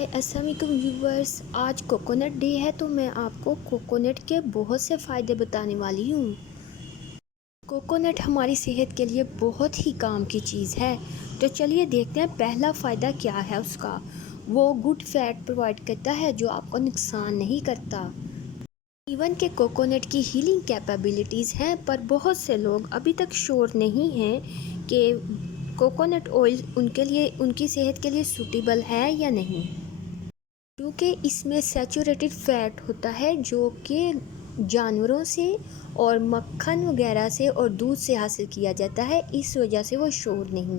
हाय अस्सलाम वालेकुम व्यूवर्स। आज कोकोनट डे है तो मैं आपको कोकोनट के बहुत से फ़ायदे बताने वाली हूँ। कोकोनट हमारी सेहत के लिए बहुत ही काम की चीज़ है। तो चलिए देखते हैं पहला फ़ायदा क्या है उसका। वो गुड फैट प्रोवाइड करता है जो आपको नुकसान नहीं करता। इवन के कोकोनट की हीलिंग कैपेबिलिटीज़ हैं, पर बहुत से लोग अभी तक श्योर नहीं हैं कि कोकोनट ऑयल उनके लिए उनकी सेहत के लिए सूटेबल है या नहीं, क्योंकि इसमें सैचुरेटेड फैट होता है जो कि जानवरों से और मक्खन वगैरह से और दूध से हासिल किया जाता है। इस वजह से वो श्योर नहीं।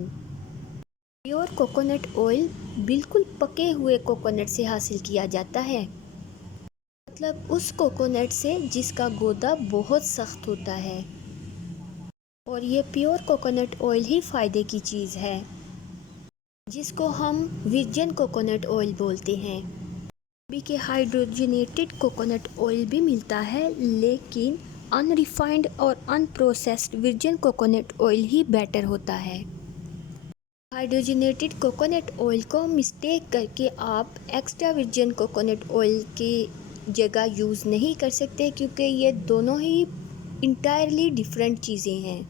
प्योर कोकोनट ऑयल बिल्कुल पके हुए कोकोनट से हासिल किया जाता है, मतलब उस कोकोनट से जिसका गोदा बहुत सख्त होता है। और ये प्योर कोकोनट ऑयल ही फ़ायदे की चीज़ है, जिसको हम वर्जिन कोकोनट ऑयल बोलते हैं। अभी के हाइड्रोजनेटेड कोकोनट ऑयल भी मिलता है, लेकिन अनरिफाइंड और अनप्रोसेस्ड वर्जिन कोकोनट ऑयल ही बेटर होता है। हाइड्रोजनेटेड कोकोनट ऑयल को मिस्टेक करके आप एक्स्ट्रा वर्जिन कोकोनट ऑयल की जगह यूज़ नहीं कर सकते, क्योंकि ये दोनों ही इंटायरली डिफरेंट चीज़ें हैं।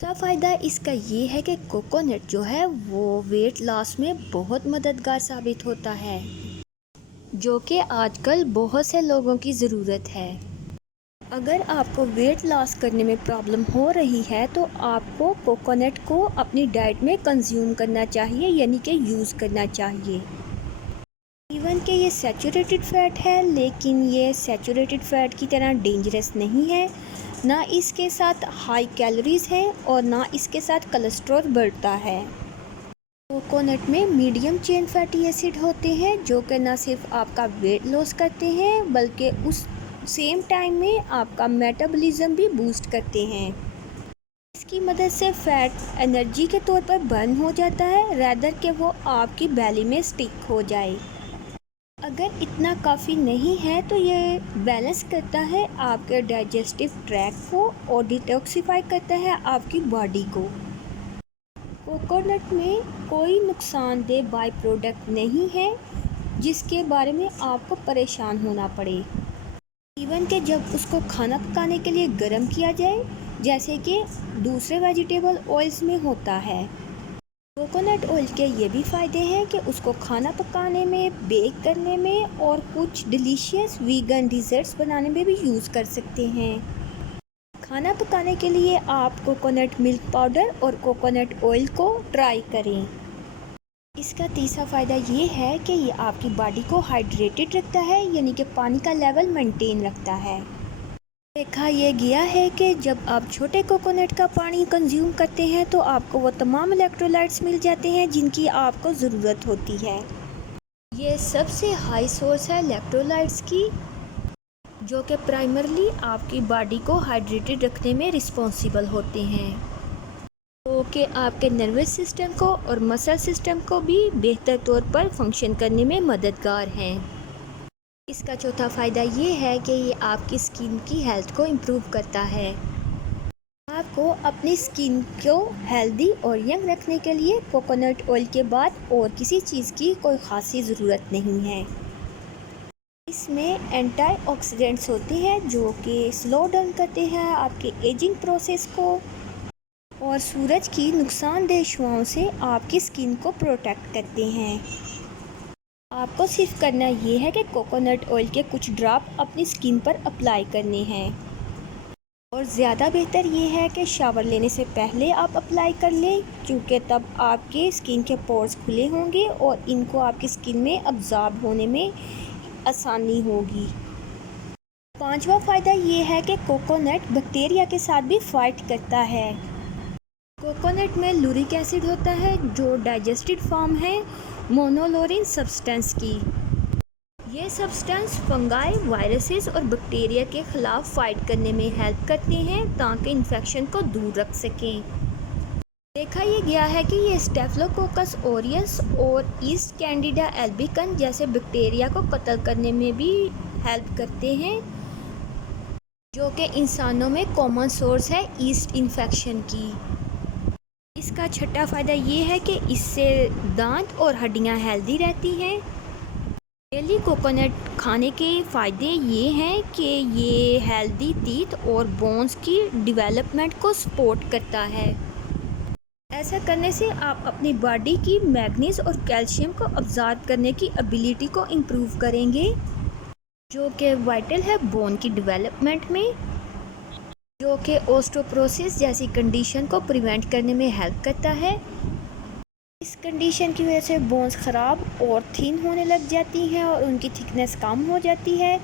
दूसरा फ़ायदा इसका ये है कि कोकोनट जो है वो वेट लॉस में बहुत मददगार साबित होता है, जो कि आजकल बहुत से लोगों की ज़रूरत है। अगर आपको वेट लॉस करने में प्रॉब्लम हो रही है तो आपको कोकोनट को अपनी डाइट में कंज्यूम करना चाहिए, यानी कि यूज़ करना चाहिए। इवन कि ये सैचुरेटेड फ़ैट है, लेकिन ये सैचुरेटेड फ़ैट की तरह डेंजरस नहीं है। ना इसके साथ हाई कैलोरीज़ है और ना इसके साथ कोलेस्ट्रॉल बढ़ता है। कोकोनट में मीडियम चेन फैटी एसिड होते हैं, जो कि न सिर्फ आपका वेट लॉस करते हैं बल्कि उस सेम टाइम में आपका मेटाबॉलिज्म भी बूस्ट करते हैं। इसकी मदद से फैट एनर्जी के तौर पर बर्न हो जाता है, रैदर कि वो आपकी बैली में स्टिक हो जाए। अगर इतना काफ़ी नहीं है तो ये बैलेंस करता है आपके डाइजेस्टिव ट्रैक्ट को और डिटॉक्सिफाई करता है आपकी बॉडी को। कोकोनट में कोई नुकसानदेह बाई प्रोडक्ट नहीं है जिसके बारे में आपको परेशान होना पड़े। इवन कि जब उसको खाना पकाने के लिए गर्म किया जाए, जैसे कि दूसरे वेजिटेबल ऑयल्स में होता है, कोकोनट ऑयल के ये भी फ़ायदे हैं कि उसको खाना पकाने में, बेक करने में और कुछ डिलीशियस वीगन डिज़र्ट्स बनाने में भी यूज़ कर सकते हैं। खाना पकाने के लिए आप कोकोनट मिल्क पाउडर और कोकोनट ऑयल को ट्राई करें। इसका तीसरा फ़ायदा ये है कि ये आपकी बॉडी को हाइड्रेटेड रखता है, यानी कि पानी का लेवल मेंटेन रखता है। देखा ये गया है कि जब आप छोटे कोकोनट का पानी कंज्यूम करते हैं तो आपको वो तमाम इलेक्ट्रोलाइट्स मिल जाते हैं जिनकी आपको ज़रूरत होती है। ये सबसे हाई सोर्स है इलेक्ट्रोलाइट्स की, जो कि प्राइमरली आपकी बॉडी को हाइड्रेटेड रखने में रिस्पॉन्सिबल होते हैं, तो कि आपके नर्वस सिस्टम को और मसल सिस्टम को भी बेहतर तौर पर फंक्शन करने में मददगार हैं। इसका चौथा फ़ायदा ये है कि ये आपकी स्किन की हेल्थ को इम्प्रूव करता है। आपको अपनी स्किन को हेल्दी और यंग रखने के लिए कोकोनट ऑयल के बाद और किसी चीज़ की कोई ख़ासी ज़रूरत नहीं है। इसमें एंटीऑक्सीडेंट्स होते हैं जो कि स्लो डाउन करते हैं आपके एजिंग प्रोसेस को और सूरज की नुकसानदेह शुआओं से आपकी स्किन को प्रोटेक्ट करते हैं। आपको सिर्फ करना ये है कि कोकोनट ऑयल के कुछ ड्रॉप अपनी स्किन पर अप्लाई करने हैं, और ज़्यादा बेहतर ये है कि शावर लेने से पहले आप अप्लाई कर लें, क्योंकि तब आपके स्किन के पोर्स खुले होंगे और इनको आपकी स्किन में अब्जॉर्ब होने में आसानी होगी। पांचवा फ़ायदा ये है कि कोकोनट बैक्टीरिया के साथ भी फाइट करता है। कोकोनट में लूरिक एसिड होता है जो डाइजेस्टेड फॉर्म है मोनोलोरिन सब्सटेंस की। ये सब्सटेंस फंगाई, वायरसेस और बैक्टीरिया के ख़िलाफ़ फाइट करने में हेल्प करते हैं ताकि इन्फेक्शन को दूर रख सकें। देखा ये गया है कि ये स्टेफिलोकोकस ऑरियस और ईस्ट कैंडिडा एल्बिकन जैसे बैक्टीरिया को कत्ल करने में भी हेल्प करते हैं, जो कि इंसानों में कॉमन सोर्स है ईस्ट इन्फेक्शन की। اس کا چھٹا فائدہ یہ ہے کہ اس سے دانت اور ہڈیاں ہیلدی رہتی ہیں۔ ڈیلی کوکونٹ کھانے کے فائدے یہ ہیں کہ یہ ہیلدی ٹیتھ اور بونز کی ڈیولپمنٹ کو سپورٹ کرتا ہے۔ ایسا کرنے سے آپ اپنی باڈی کی میگنیز اور کیلشیم کو ابزارب کرنے کی ایبیلٹی کو امپروو کریں گے، جو کہ وائٹل ہے بون کی ڈیولپمنٹ میں، جو کہ اوسٹوپروسس جیسی کنڈیشن کو پریونٹ کرنے میں ہیلپ کرتا ہے۔ اس کنڈیشن کی وجہ سے بونز خراب اور تھن ہونے لگ جاتی ہیں اور ان کی تھکنیس کم ہو جاتی ہے۔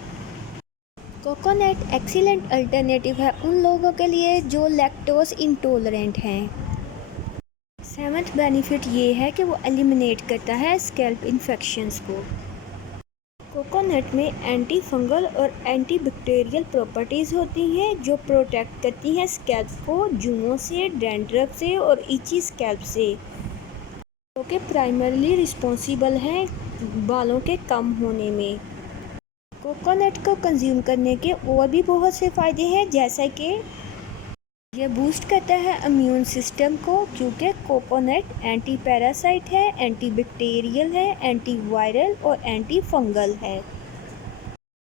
کوکونٹ ایکسیلنٹ الٹرنیٹیو ہے ان لوگوں کے لیے جو لیکٹوز انٹالرنٹ ہیں۔ 7th بینیفٹ یہ ہے کہ وہ ایلیمینیٹ کرتا ہے اسکیلپ انفیکشنز کو۔ کوکونٹ میں اینٹی فنگل اور اینٹی بیکٹیریل پراپرٹیز ہوتی ہیں جو پروٹیکٹ کرتی ہیں اسکیلپ کو جوؤں سے، ڈینڈرف سے اور ایچی اسکیلپ سے، جو کہ پرائمرلی رسپانسیبل ہیں بالوں کے کم ہونے میں۔ کوکونٹ کو کنزیوم کرنے کے اور بھی بہت سے فائدے ہیں، جیسا کہ یہ بوسٹ کرتا ہے امیون سسٹم کو، کیونکہ کوکونٹ اینٹی پیراسائٹ ہے، اینٹی بیکٹیریل ہے، اینٹی وائرل اور اینٹی فنگل ہے۔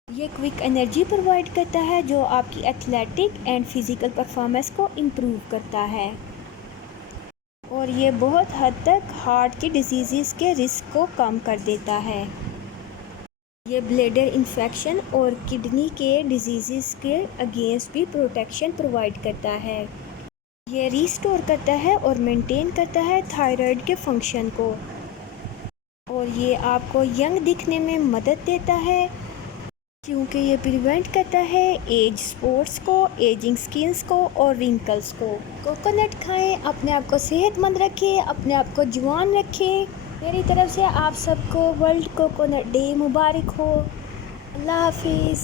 یہ کوئک انرجی پرووائڈ کرتا ہے جو آپ کی ایتھلیٹک اینڈ فزیکل پرفارمنس کو امپروو کرتا ہے، اور یہ بہت حد تک ہارٹ کی ڈیزیزز کے رسک کو کم کر دیتا ہے۔ یہ بلیڈر انفیکشن اور کڈنی کے ڈیزیزز کے اگینسٹ بھی پروٹیکشن پرووائڈ کرتا ہے۔ یہ ریسٹور کرتا ہے اور مینٹین کرتا ہے تھائرائیڈ کے فنکشن کو، اور یہ آپ کو ینگ دکھنے میں مدد دیتا ہے، کیونکہ یہ پریونٹ کرتا ہے ایج اسپاٹس کو، ایجنگ اسکنس کو اور رنکلز کو۔ کوکونٹ کھائیں، اپنے آپ کو صحت مند رکھیں، اپنے آپ کو جوان رکھیں۔ میری طرف سے آپ سب کو ورلڈ کوکونٹ ڈے مبارک ہو۔ اللہ حافظ۔